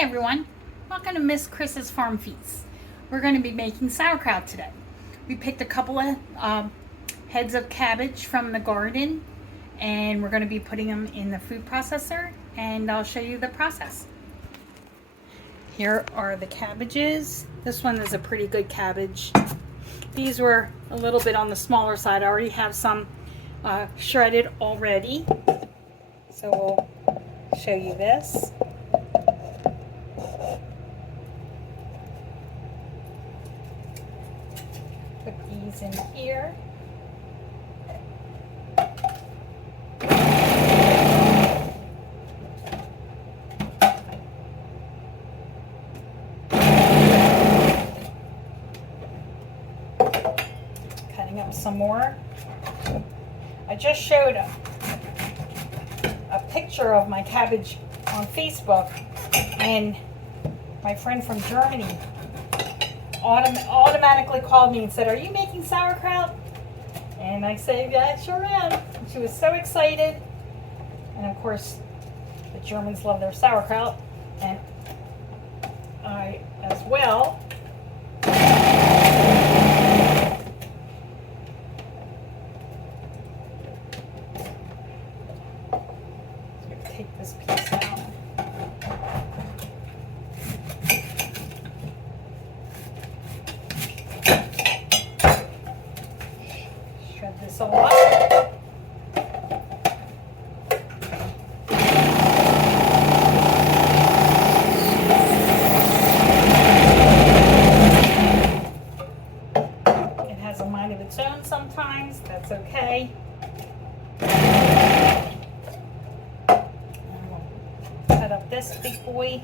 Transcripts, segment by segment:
Hi everyone, welcome to Miss Chris's Farm Feast. We're going to be making sauerkraut today. We picked a couple of heads of cabbage from the garden and we're going to be putting them in the food processor, and I'll show you the process. Here are the cabbages. This one is a pretty good cabbage. These were a little bit on the smaller side. I already have some shredded already, so we'll show you this. Put these in here. Cutting up some more. I just showed a picture of my cabbage on Facebook, and my friend from Germany automatically called me and said, "Are you making sauerkraut?" And I said, "Yeah, I sure am." And she was so excited. And of course, the Germans love their sauerkraut, and I as well. Take this piece out. Shred this all up. It has a mind of its own sometimes. That's okay. Cut up this big boy.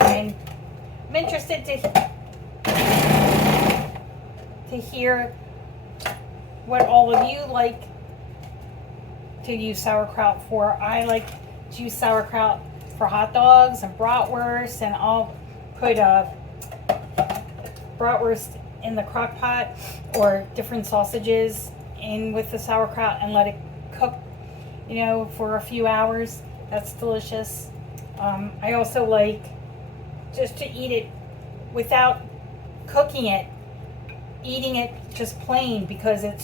And I'm interested to hear what all of you like to use sauerkraut for. I like to use sauerkraut for hot dogs and bratwurst, and I'll put bratwurst in the crock pot or different sausages in with the sauerkraut and let it cook, for a few hours. That's delicious. I also like just to eat it without cooking it, eating it just plain, because it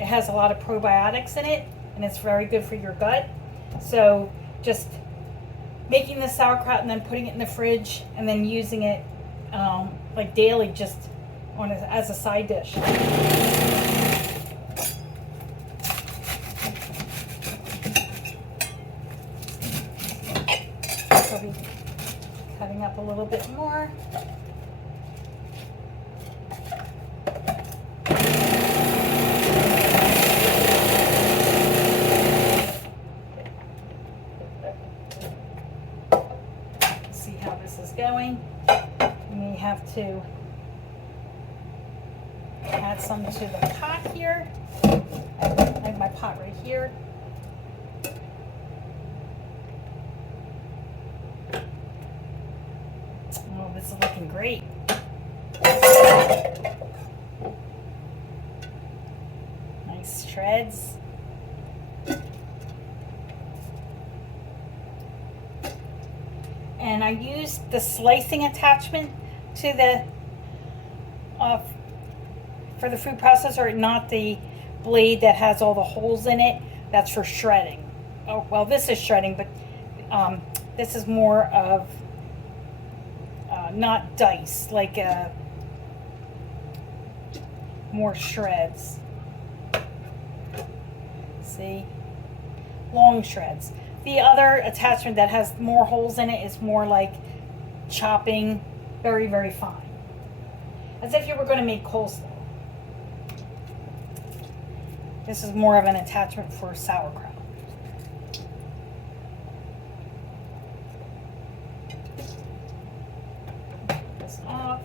has a lot of probiotics in it, and it's very good for your gut. So just making the sauerkraut and then putting it in the fridge and then using it like daily, just as a side dish. So we'll be cutting up a little bit more. See how this is going. And we have to add some to the pot here. I have my pot right here. Oh, this is looking great. Nice shreds. And I used the slicing attachment to the for the food processor, not the blade that has all the holes in it. That's for shredding. Oh, well, this is shredding, but this is more of not dice, like more shreds. See, long shreds. The other attachment that has more holes in it is more like chopping, very, very fine. As if you were going to make coleslaw. This is more of an attachment for sauerkraut. Take this off.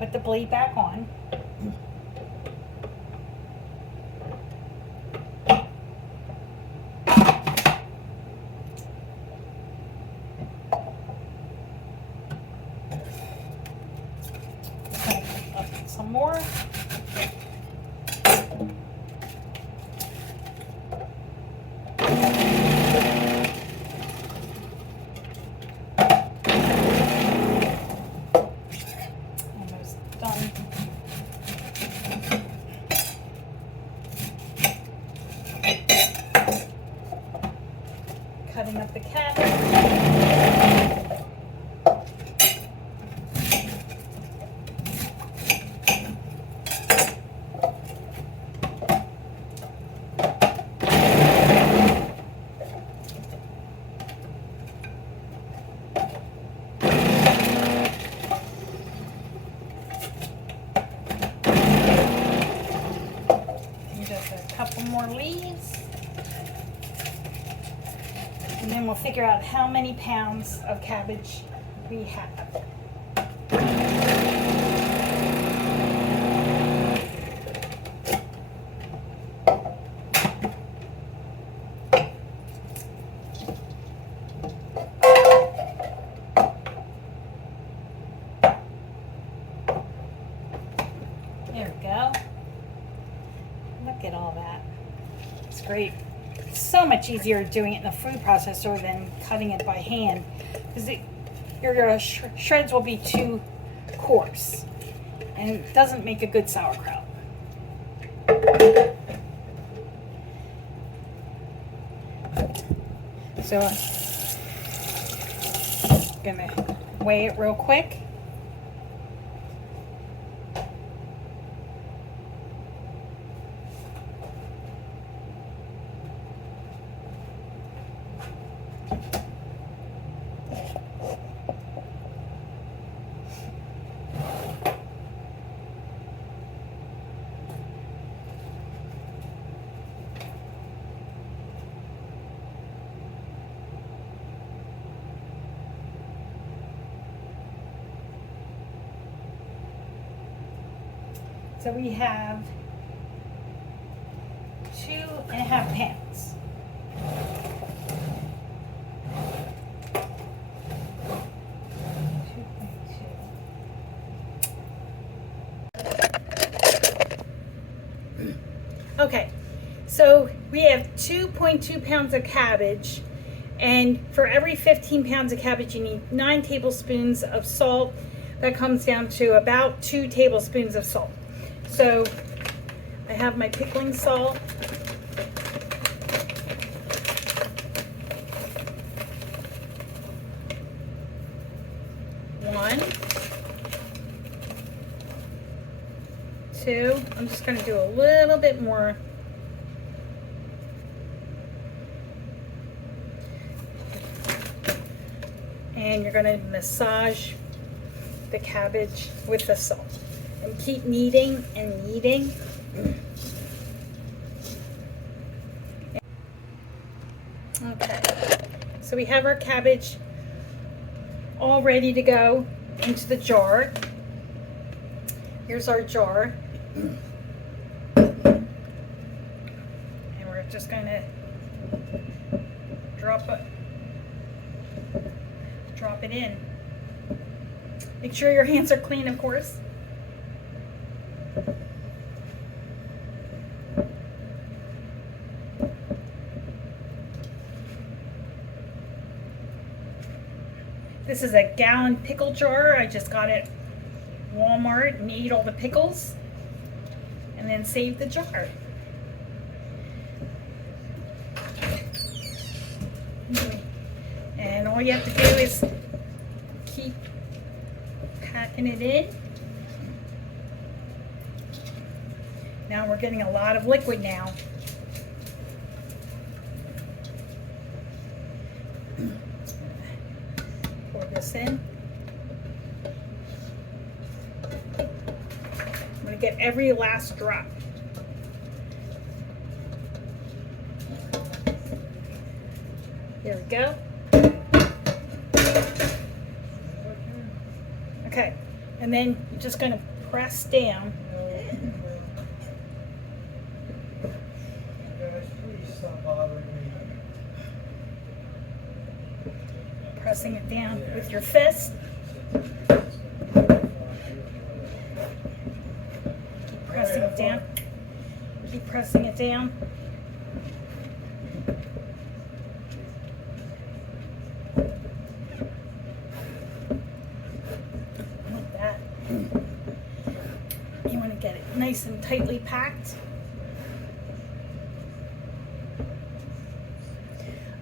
Put the blade back on. Some more. Cutting up the cabbage. And just a couple more leaves. And then we'll figure out how many pounds of cabbage we have. There we go. Look at all that. It's great. It's so much easier doing it in the food processor than cutting it by hand, because your shreds will be too coarse and it doesn't make a good sauerkraut. So I'm gonna weigh it real quick. So we have 2.5 pounds. Okay, so we have 2.2 pounds of cabbage, and for every 15 pounds of cabbage you need 9 tablespoons of salt. That comes down to about 2 tablespoons of salt. So I have my pickling salt. One, two. I'm just going to do a little bit more. And you're going to massage the cabbage with the salt. And keep kneading and kneading. Okay, so we have our cabbage all ready to go into the jar. Here's our jar. And we're just going to drop it in. Make sure your hands are clean, of course. This is a gallon pickle jar. I just got it at Walmart and ate all the pickles and then saved the jar. And all you have to do is keep packing it in. Now we're getting a lot of liquid now. Pour this in. I'm going to get every last drop. There we go. Okay, and then you're just going to press down. Guys, please stop bothering me. Pressing it down with your fist. Keep pressing it down. Keep pressing it down. Like that. You want to get it nice and tightly packed.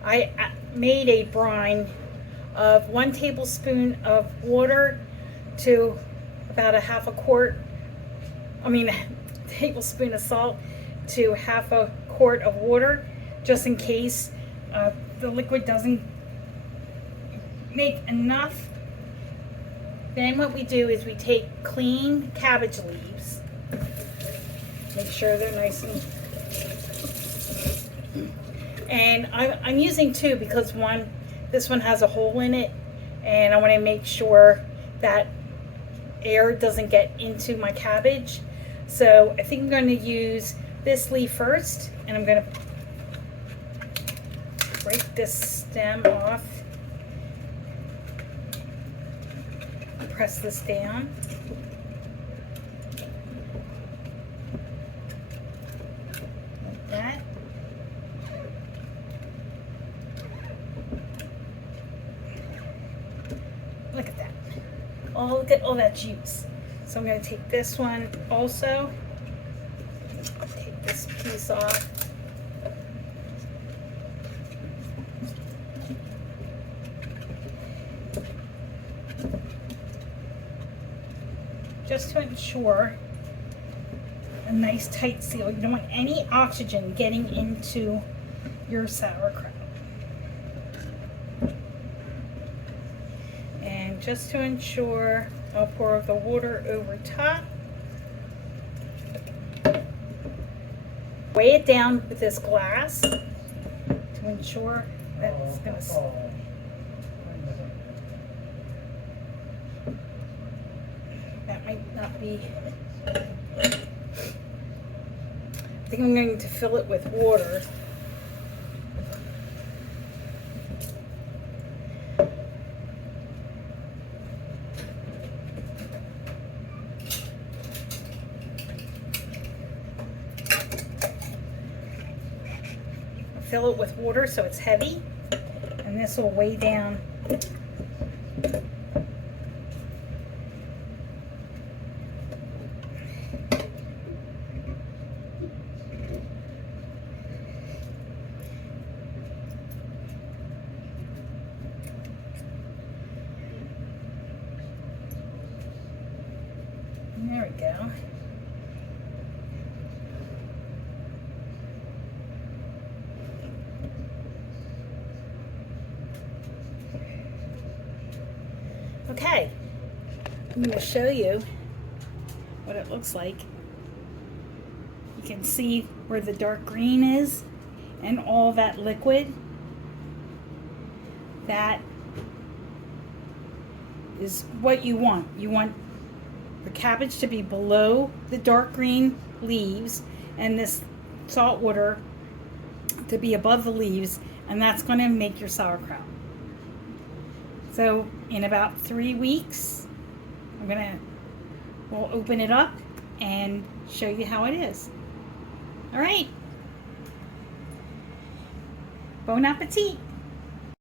I made a brine of 1 tablespoon of water to about a tablespoon of salt to half a quart of water, just in case the liquid doesn't make enough. Then what we do is we take clean cabbage leaves, make sure they're nice and I'm using 2 because this one has a hole in it, and I want to make sure that air doesn't get into my cabbage. So I think I'm going to use this leaf first, and I'm going to break this stem off, press this down. Like that. Look at that. Look at all that juice. So I'm going to take this one also. Take this piece off. Just to ensure a nice tight seal. You don't want any oxygen getting into your sauerkraut. And just to ensure, I'll pour the water over top. Weigh it down with this glass to ensure that it's going to. That might not be. I think I'm going to fill it with water. Fill it with water so it's heavy, and this will weigh down. And there we go. Okay, I'm going to show you what it looks like. You can see where the dark green is and all that liquid. That is what you want. You want the cabbage to be below the dark green leaves and this salt water to be above the leaves, and that's going to make your sauerkraut. So in about 3 weeks, we'll open it up and show you how it is. All right. Bon appetit.